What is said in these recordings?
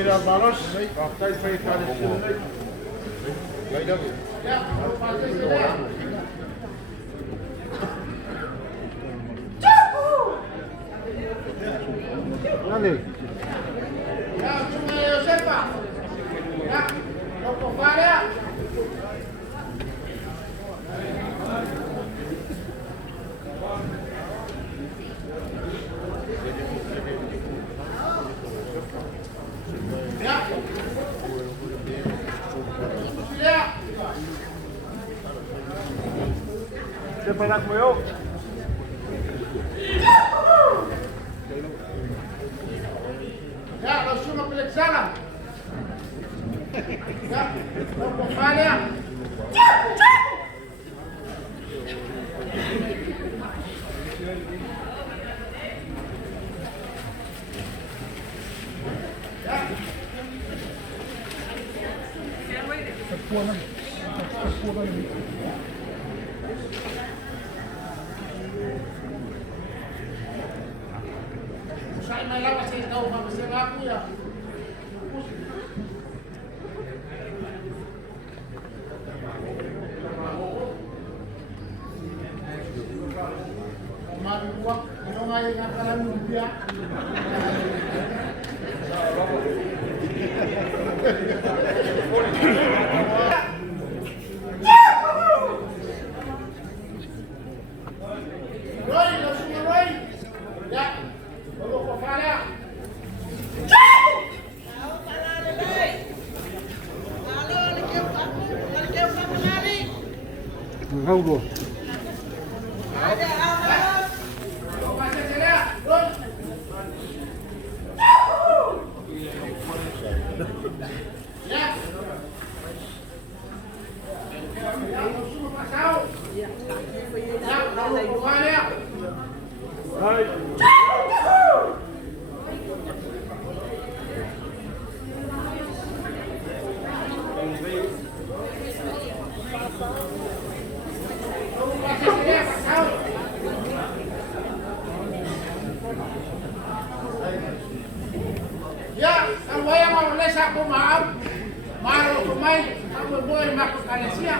Beyler Baroş, Bahtay Bey kardeşlerine yayla mı? Yani. Ya, cuma Josefa. Ya, loco farea. Siapa nak moyo? Ya, langsung pilih salam. Ya, loco farea. Saya malah masih tahu masih aku ya. Maluwak, ano nga yung akalang lumpia? Roy, langsung na Roy! Ya, bago ko pala! Hanggo. Hai. Ya, ang wayang mawala sa kumaam, maro kumay, ang mabuhay makakalasia,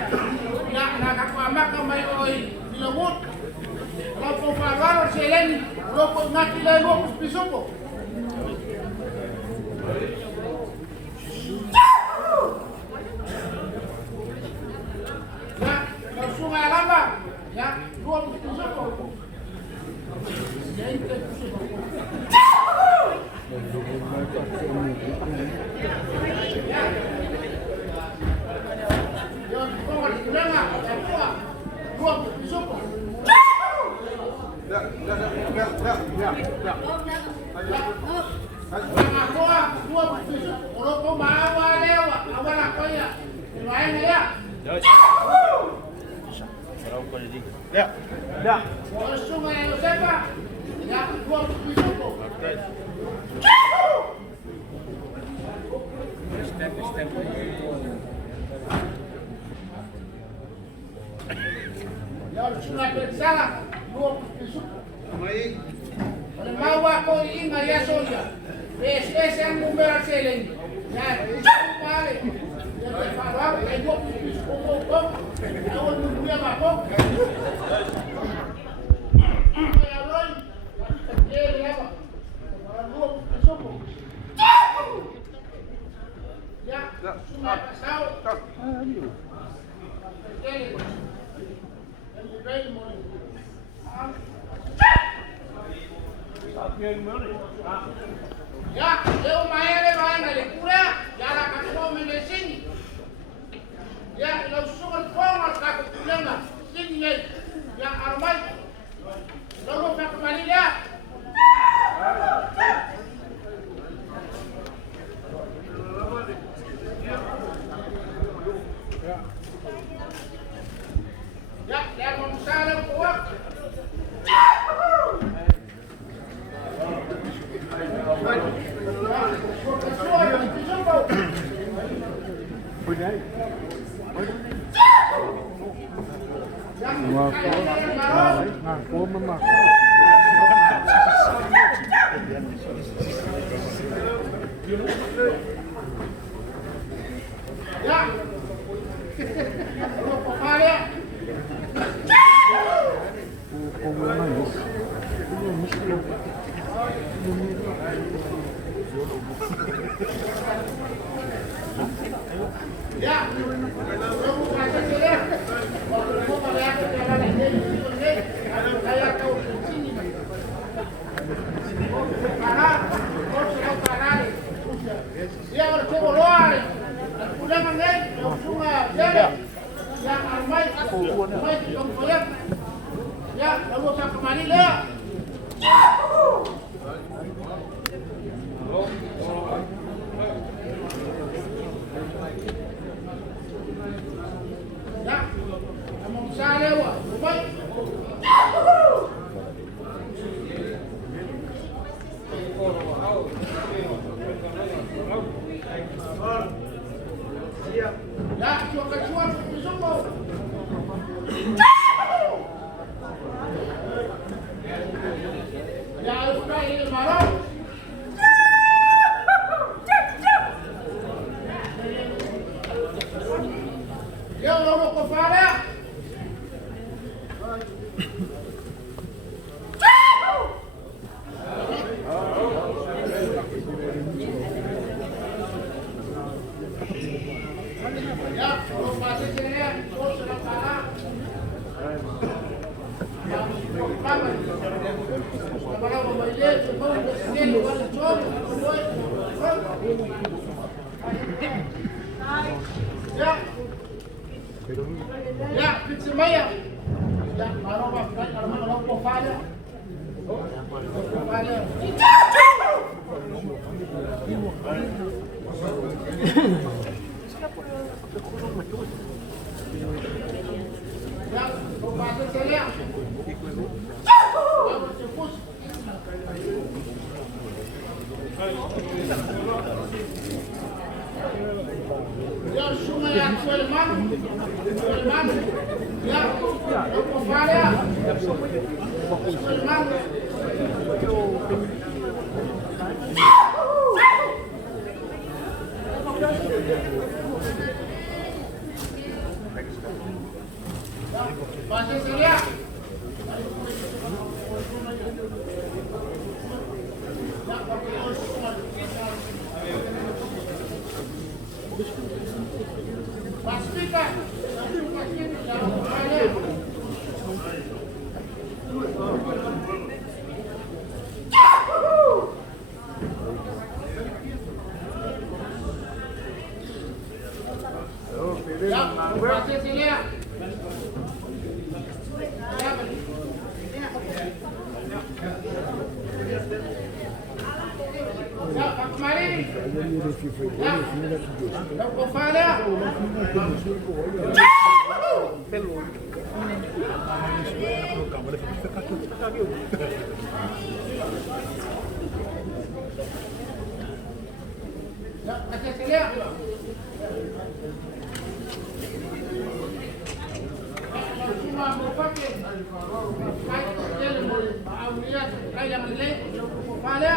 na nakakuama ka may oy nilamot. Kalau po pagawar si Eleni, kalau po nakilay mo, piso po. Ya, langsung alam ba? Ya, 2 piso po. Ya, ito piso po. Ya. Mawa ko inga ya soya. Es ang numero selling. Yan. Pare. Yan ay parang ay mo ko. Awon mo buya ba ko? Kaya Roy. Kaya ya ba. Para mo piso ko. Ya. Suma pasao. Ya, eu maere vai na lectura, ya la canción me sini. Ya, lo sugar forma ka kulanga, sini ya armai. Lalu pak Maria. Ya, dia mau salam kuat. Ngaku memaku. Ya, kamu kasih saya. Waktu kamu pada aku jalan ini, saya tahu sini. Karena, kau sudah kanan. Dia harus coba luar. Udah mengen, sungai jadi. Yang ramai, ramai di kampung. Ya, lalu saya kembali lah. Ya, kamu bisa lewat. Baik. Ya, cuaca semua. Ya, udah ini marah. Yo, lo mau kemana? Ya, kalau masih sini ya, terus sudah kalah. Ya, pizza maya. Ya, maroma, kalau mau falha. Falha. Ya, vou fazer cereal. Ya, cuma ya, seu irmão. Ya, eu vou falar. Seu irmão. Fazer cereal. Pastikan. Ya, fazer cereal. Ya, Pak Kemari. Ya, Pak Kofala. Ya, kasih celia. Cuma berpakaian. Kait kerja Aulia kaya menilai Kofala.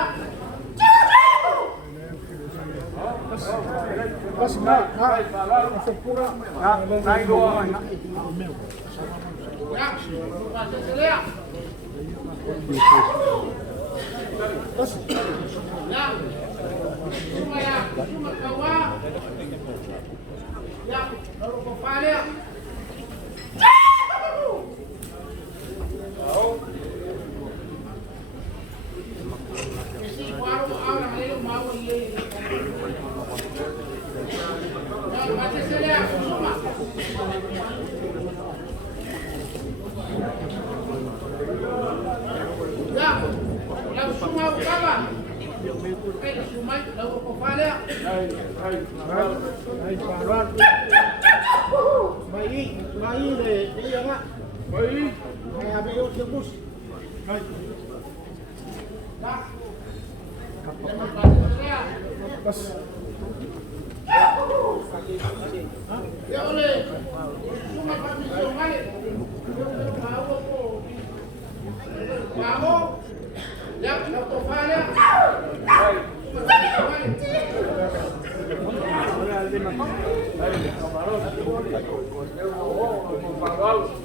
Bas na sepura na doa na Ya, kasih celia. bas Ya, cuma kawa. Ya, lalu Kofala. Isi baru orang ini mau ini. Ya, baca saya semua. Ya, lalu semua kawan. Kayak semua lalu Kofala. ai paruan mai le dia nga mai ai abe yo tebus ai Ya, jangan baca saya. bas Ya oleh semua kami semua. Kamu, ya, lalu Kofala.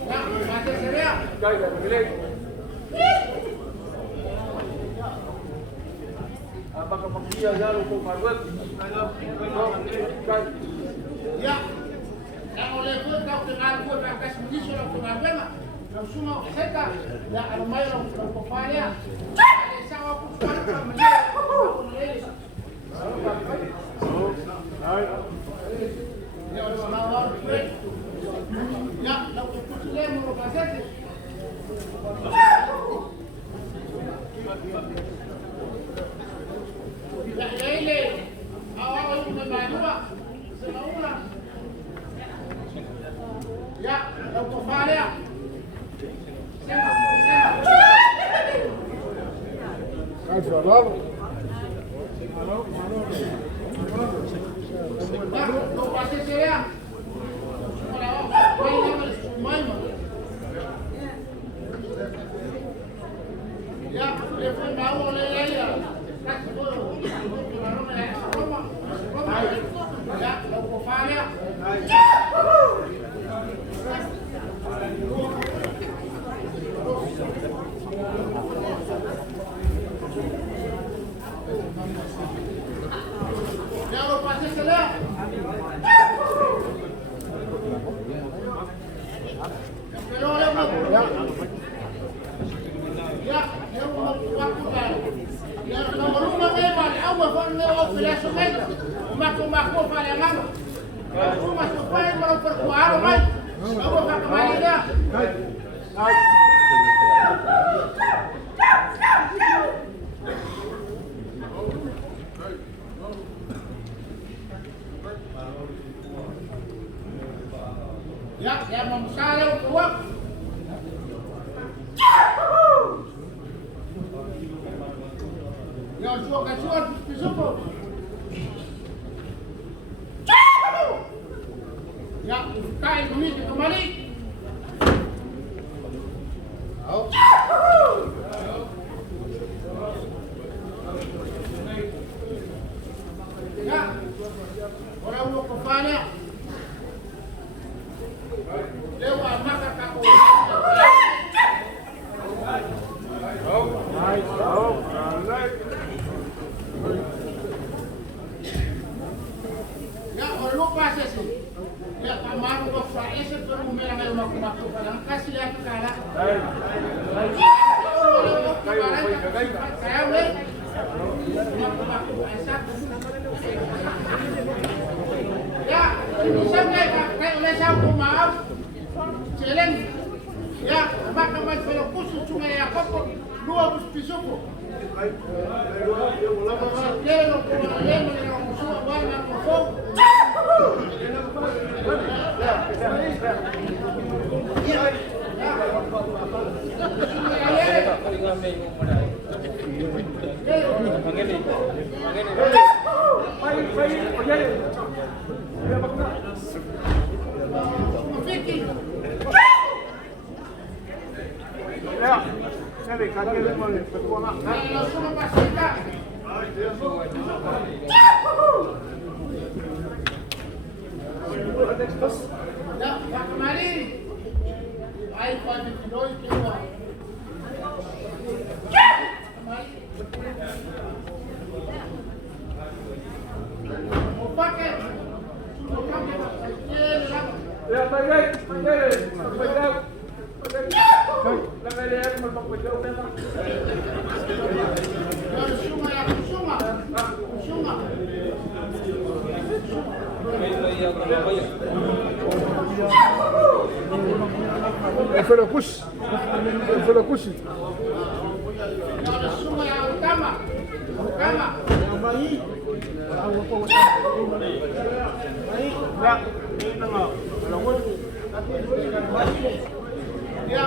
Ya, baca saya. Ya, yang oleh gue kau dengar gue pakai sendiri sudah pengabenga, kau semua seta, ya alumai orang berpapaya, ada sawa pun suara kami ya orang semua ya, lau ikut lem merupakan ya ini awal itu membantu selalulah ya lau kepala lau pasti saya ya, telepon bawa oleh saya. Ya, lau kepala. Ya, lau pasti saya. Ya, yang waktu kan. Ya, nomor rumah memang awal kan lewat wilayah sungai. Maku pada mana? Kalau masuk paling baru perkuara mai. Awal tak kembali dah. Ya, yang memsalau keluar. Yang suka pisuk. Ya, kain ini kembali. Ya, orang mau kepala. Lewat maka kaku. Ya, orang lupa sesi. Ya, kemarin waktu esok baru merang ayo maku kadang kasih lihat ke kalah. Saya boleh. Maku esok. Ya, bisa kayak oleh saya maaf. Celeng. Ya, maka mas kalau khusus cuma ya kopok 2 pisuku. Kelo kwa lemo ni kusua bwana kufo. Ya, saya kaki lima ni, ketua nak. Kalau semua pasita. Ya, Pak Kemari. Baik, Pak Doi keluar. Mau pakai? Mau pakai? Ya, baik. Nagalihan mo magpapagaw na lang. Kusuma. Ele foi na push. Kusuma yang utama. Yang baik. Baik. Ya, ini nga. Alam Ya.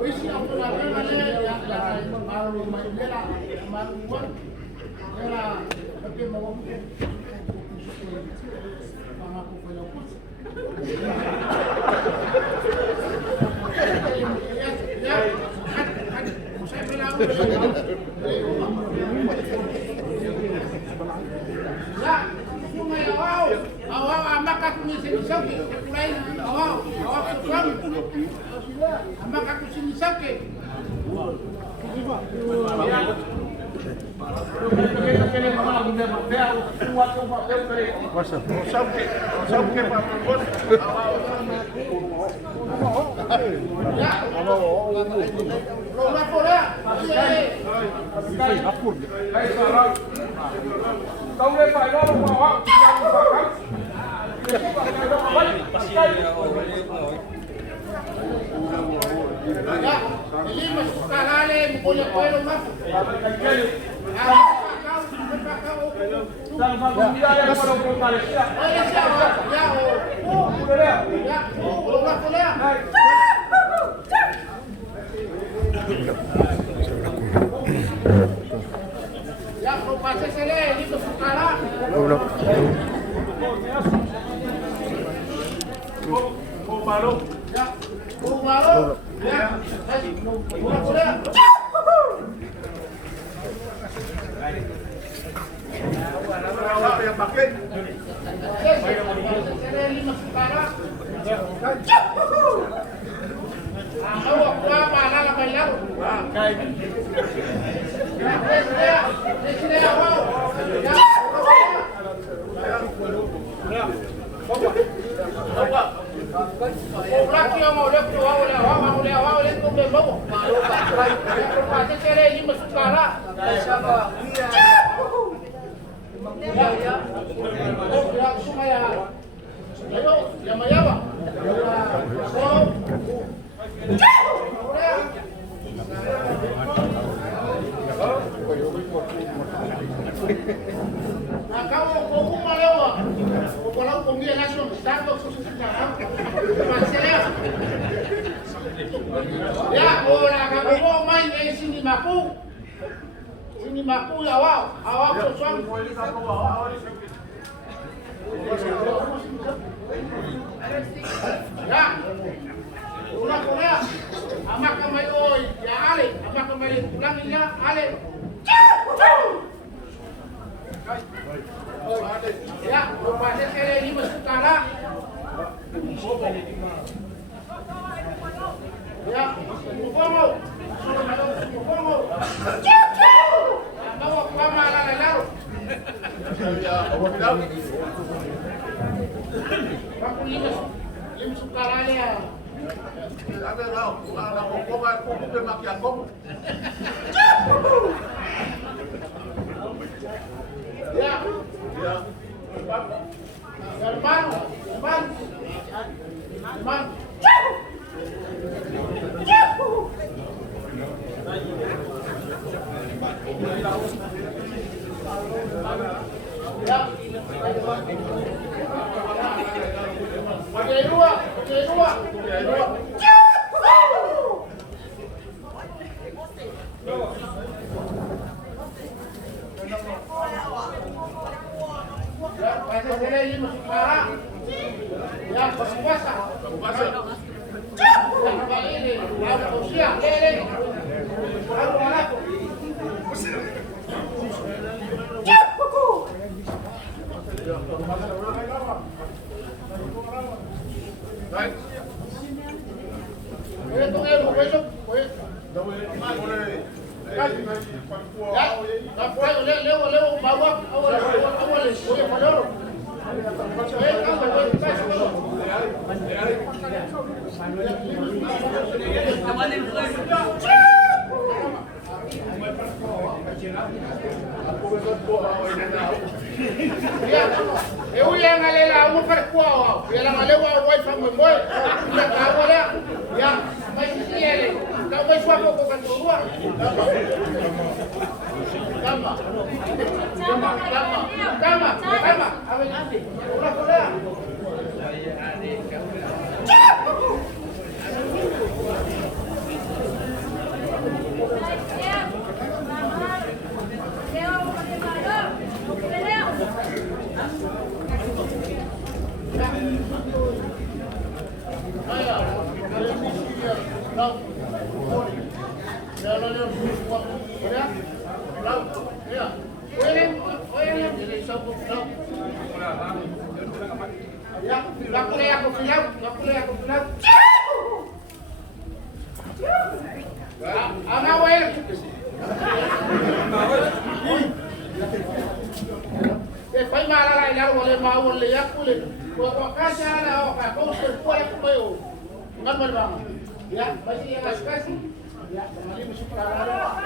Wisi aku lagi yang baru main bola, baru buat bola, tapi mau sama aku punya coach. Ya, saya bilang ya, cuma ya wow, amak aku nisip-nisip, lain wow, suami, amak aku nisip. Ini masuk kalalim, punya koin mas. Ya, pase sele, dito sukara. Bumalo. Ya, bumalo. Ya, boleh. Yang pakai. Sele 5 sukara. Awak apa ala bayar? Laki yang mau lihat tu awak lihat tu membawa. Pasal saya ini masuk kara. Ya. Oh, sumaya. Ayo, yang mayawa. Kau malewa, kalau pemilihan nasional, datang susah-susah. Ya, orang kamu mau main di sini maku ya awak sesuatu. Ya, ulang Korea, amak kamay oy, ya ale, amak kamay ulang ina ale. Ya, lupa saya ini masuk kara. Ya, mufongo. Mufongo. Bawa kama ala laro. Aku ini masuk kara ya. Ada tahu, ada kokokan kuku makian koku. Ya. Ya. Herman. Ya. Pakai dua. Ya, pasal saya ini masuk kara. Ya, puasa. Ya, apa ini? Ada usia, lele. Aku anakku. Baik. Besok. Leo bawa awal boleh padoro. Eu yang ngalela umur perkuah, yang ngalewa wifi memboy, tidak tahu lah. Ya, masih ini, kau mai suap kau kan keluar. Kama. Awal nanti. Ulah. Anak Wakasi ala wakakosa kwa kwayo. Ngamal bang. Ya, basi yang askasi. Ya, mali mo sa para.